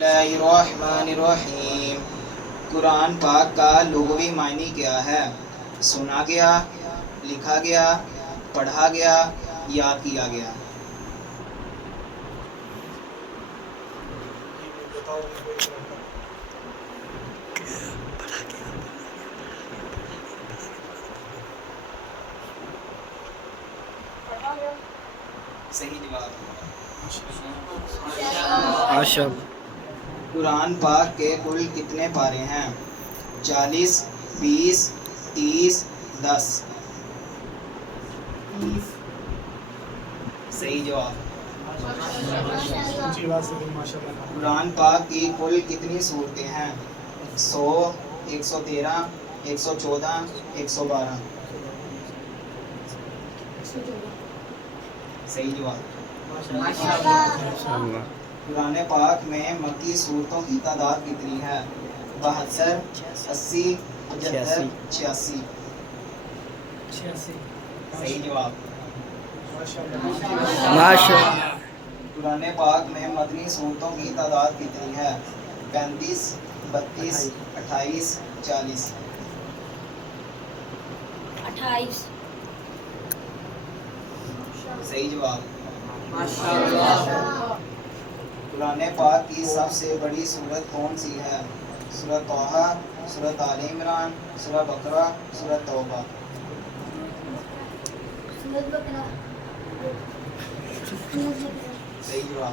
اللہ الرحمن الرحیم۔ قرآن پاک کا لغوی معنی کیا ہے؟ سنا گیا، لکھا گیا، پڑھا گیا، یاد کیا گیا۔ صحیح جواب۔ قرآن پاک کے کل کتنے پارے ہیں؟ 40، 20، 30، 10۔ صحیح جواب۔ قرآن پاک کی کل کتنی صورتیں ہیں؟ 100، 113، 114، 112۔ صحیح جواب۔ قرآن پاک میں مکی صورتوں کی تعداد کتنی ہے؟ 72، 80، 75، 86۔ صحیح جواب۔ قرآن پاک میں مدنی صورتوں کی تعداد کتنی ہے؟ 35، 32، 28، 40۔ 28۔ صحیح جواب۔ قرآن پاک کی سب سے بڑی سورت کون سی ہے؟ سورۃ طٰہٰ، سورۃ آل عمران، سورۃ بقرہ، سورۃ توبہ۔ صحیح جواب۔